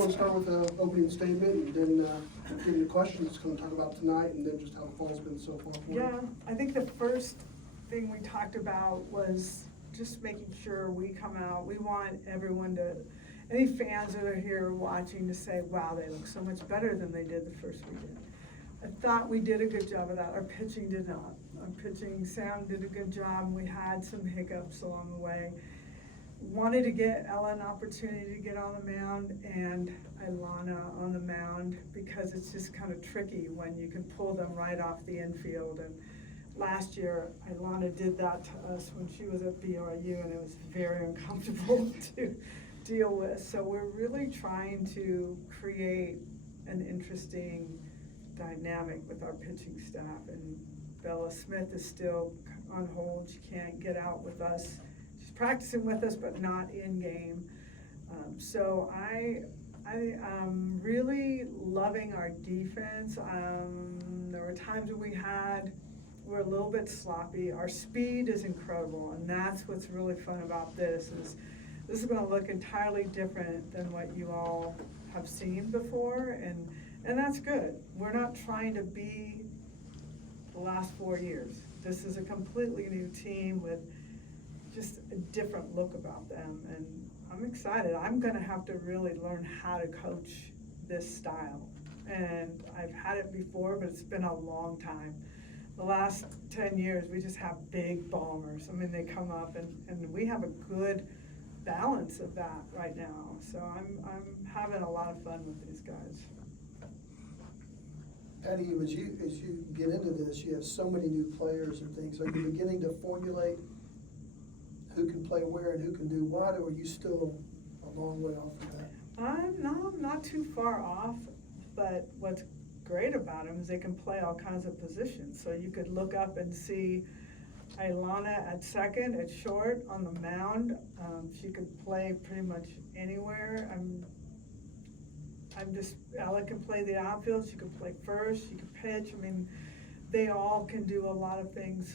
want to start with the opening statement and then give you the questions going to talk about tonight and then just how the fall's been so far for you. Yeah, I think the first thing we talked about was just making sure we come out. We want everyone to, any fans that are here watching to say, wow, they look so much better than they did the first weekend. I thought we did a good job of that. Our pitching did not. Our pitching, Sam did a good job. We had some hiccups along the way. Wanted to get Ella an opportunity to get on the mound and Ilana on the mound because it's just kind of tricky when you can pull them right off the infield. And last year, Ilana did that to us when she was at BYU, and it was very uncomfortable to deal with. So we're really trying to create an interesting dynamic with our pitching staff. And Bella Smith is still on hold. She can't get out with us. She's practicing with us, but not in game. So I am really loving our defense. There were times when we're a little bit sloppy. Our speed is incredible, and that's what's really fun about this is going to look entirely different than what you all have seen before, and that's good. We're not trying to be the last 4 years. This is a completely new team with just a different look about them, and I'm excited. I'm going to have to really learn how to coach this style, and I've had it before, but it's been a long time. The last 10 years, we just have big bombers. I mean, they come up, and we have a good balance of that right now. So I'm having a lot of fun with these guys. Patty, as you get into this, you have so many new players and things. Are you beginning to formulate who can play where and who can do what, or are you still a long way off of that? I'm not too far off, but what's great about them is they can play all kinds of positions. So you could look up and see Ilana at second, at short, on the mound. She could play pretty much anywhere. Ella can play the outfield. She can play first. She can pitch. I mean, they all can do a lot of things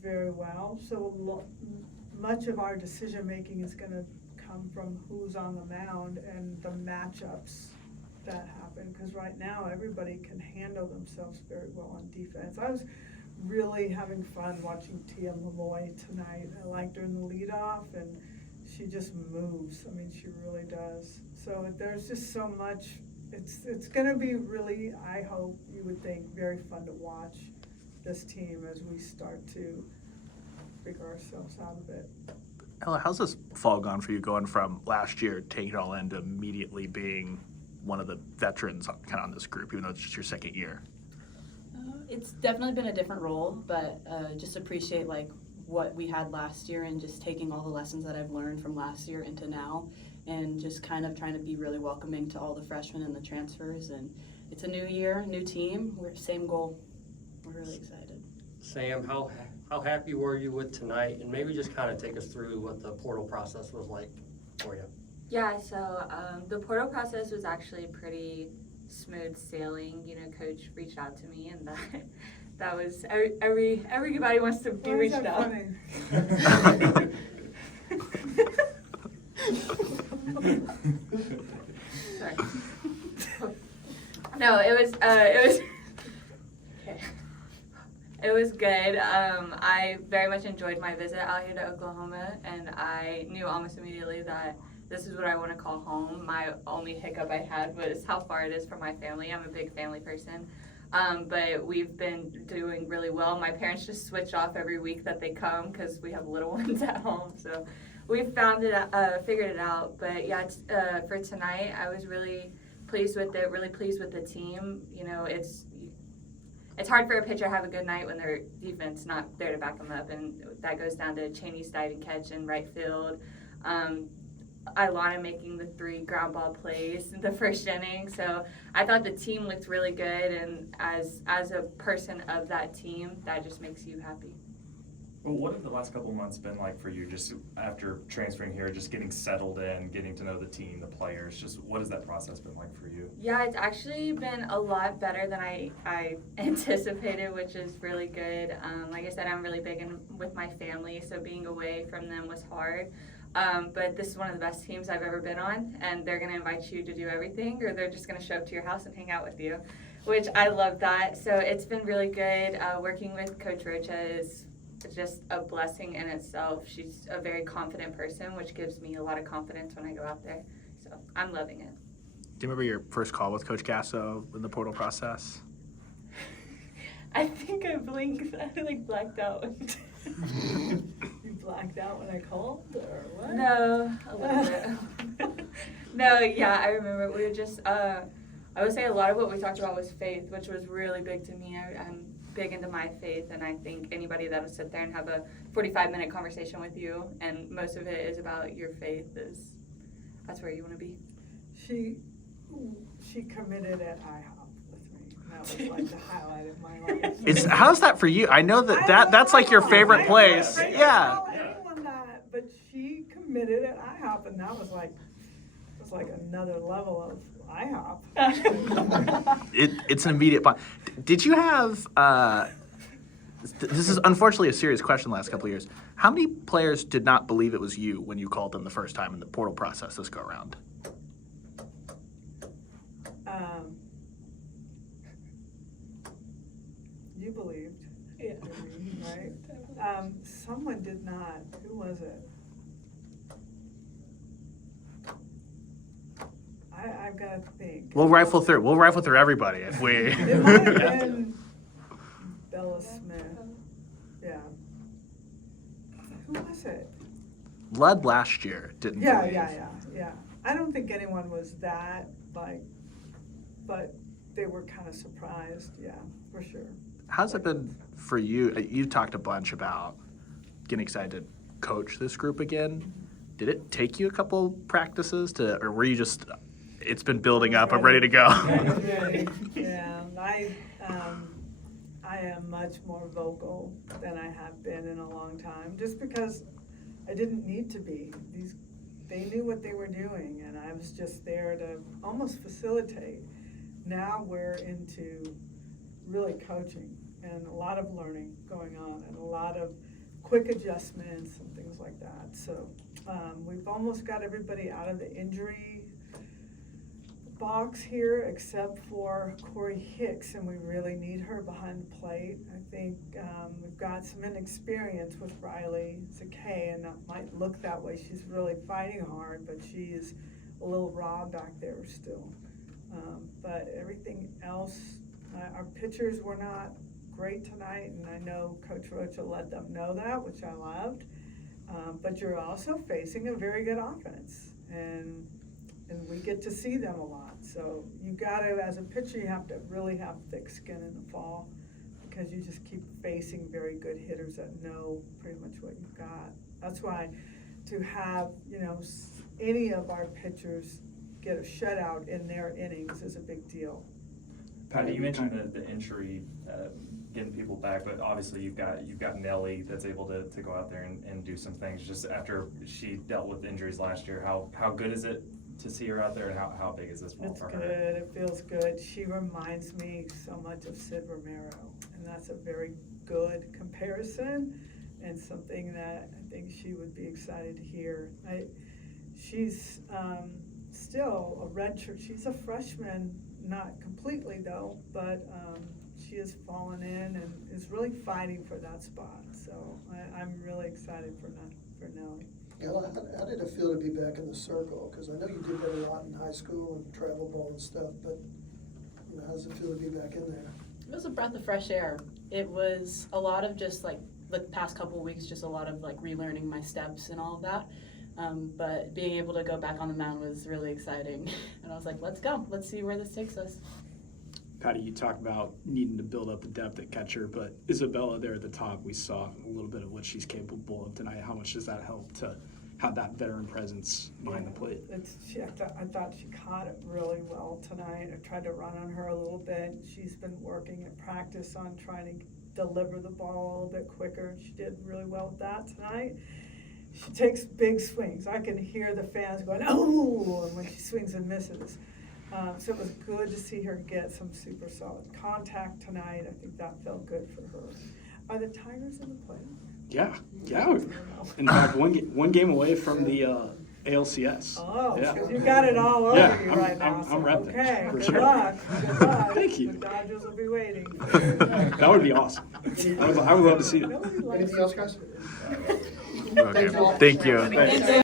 very well. So much of our decision making is going to come from who's on the mound and the matchups that happen. Because right now, everybody can handle themselves very well on defense. I was really having fun watching Tia Malloy tonight. I liked her in the leadoff, and she just moves. I mean, she really does. So there's just so much. It's going to be really, I hope you would think, very fun to watch this team as we start to figure ourselves out a bit. Ella, how's this fall gone for you, going from last year taking it all in to immediately being one of the veterans kind of on this group, even though it's just your second year? It's definitely been a different role, but just appreciate like what we had last year and just taking all the lessons that I've learned from last year into now, and just kind of trying to be really welcoming to all the freshmen and the transfers. And it's a new year, new team. We're same goal. We're really excited. Sam, how happy were you with tonight? And maybe just kind of take us through what the portal process was like for you. Yeah, so the portal process was actually pretty smooth sailing. You know, Coach reached out to me, and that was everybody wants to be reached out. Sorry. No, it was okay. It was good. I very much enjoyed my visit out here to Oklahoma, and I knew almost immediately that this is what I want to call home. My only hiccup I had was how far it is from my family. I'm a big family person. But we've been doing really well. My parents just switch off every week that they come because we have little ones at home. So we've figured it out. But yeah, for tonight, I was really pleased with it, really pleased with the team. You know, it's hard for a pitcher to have a good night when their defense not there to back them up. And that goes down to Cheney's diving catch in right field. Ilana making the 3 ground ball plays in the first inning. So I thought the team looked really good, and as a person of that team, that just makes you happy. Well, what have the last couple of months been like for you, just after transferring here, just getting settled in, getting to know the team, the players? Just what has that process been like for you? Yeah, it's actually been a lot better than I anticipated, which is really good. Like I said, I'm really big with my family, so being away from them was hard. But this is one of the best teams I've ever been on, and they're gonna invite you to do everything, or they're just gonna show up to your house and hang out with you, which I love that. So it's been really good. Working with Coach Rocha is just a blessing in itself. She's a very confident person, which gives me a lot of confidence when I go out there. So I'm loving it. Do you remember your first call with Coach Gasso in the portal process? I think I blinked. I blacked out. You blacked out when I called, or what? No, a little bit. No, yeah, I remember. We were just, I would say a lot of what we talked about was faith, which was really big to me. I'm big into my faith, and I think anybody that will sit there and have a 45-minute conversation with you, and most of it is about your faith, that's where you want to be. She committed at IHOP with me. That was like the highlight of my life. How's that for you? I know that's like your favorite place. Yeah. I don't anyone that, but she committed at IHOP, and that was like another level of IHOP. It's an immediate bond. Did you have? This is unfortunately a serious question. The last couple of years, how many players did not believe it was you when you called them the first time in the portal process this go around? You believed. Yeah. Right? Someone did not. Who was it? I've got to think. We'll rifle through everybody if we. It might have been Bella Smith. Yeah. Who was it? Led last year didn't. Yeah. believe. I don't think anyone was that, but they were kind of surprised. Yeah, for sure. How's it been for you? You talked a bunch about getting excited to coach this group again. Did it take you a couple practices or were you just, it's been building up, I'm ready to go? Yeah, I am much more vocal than I have been in a long time, just because I didn't need to be. They knew what they were doing, and I was just there to almost facilitate. Now we're into really coaching and a lot of learning going on and a lot of quick adjustments and things like that. So we've almost got everybody out of the injury box here except for Corey Hicks, and we really need her behind the plate. I think we've got some inexperience with Riley Zakay, and that might look that way. She's really fighting hard, but she is a little raw back there still. But everything else, our pitchers were not great tonight, and I know Coach Rocha let them know that, which I loved. But you're also facing a very good offense, and we get to see them a lot. So you gotta, as a pitcher, you have to really have thick skin in the fall, because you just keep facing very good hitters that know pretty much what you've got. That's why to have, any of our pitchers get a shutout in their innings is a big deal. Patty, you mentioned the injury, getting people back, but obviously you've got Nellie that's able to go out there and do some things. Just after she dealt with injuries last year, how good is it to see her out there, and how big is this ball for her? It's good. It feels good. She reminds me so much of Sid Romero, and that's a very good comparison, and something that I think she would be excited to hear. She's still a redshirt. She's a freshman, not completely though, but she has fallen in and is really fighting for that spot. So I'm really excited for Nellie. Ella, how did it feel to be back in the circle? Because I know you did that a lot in high school and travel ball and stuff, but how does it feel to be back in there? It was a breath of fresh air. It was a lot of just like the past couple of weeks, just a lot of like relearning my steps and all of that. But being able to go back on the mound was really exciting. And I was like, let's go. Let's see where this takes us. Patty, you talked about needing to build up the depth at catcher, but Isabella there at the top, we saw a little bit of what she's capable of tonight. How much does that help to have that veteran presence behind the plate? I thought she caught it really well tonight. I tried to run on her a little bit. She's been working at practice on trying to deliver the ball a little bit quicker. She did really well with that tonight. She takes big swings. I can hear the fans going, oh, when she swings and misses. So it was good to see her get some super solid contact tonight. I think that felt good for her. Are the Tigers in the play? Yeah. In fact, one game away from the ALCS. Oh, Yeah. because you got it all over Yeah, you I'm- right now. I'm so, repping, okay, for good sure. luck. Good luck. Thank you. The Dodgers will be waiting. That would be awesome. I would love to see it. Nobody likes Anything else, guys? Okay. Thank you. Thanks.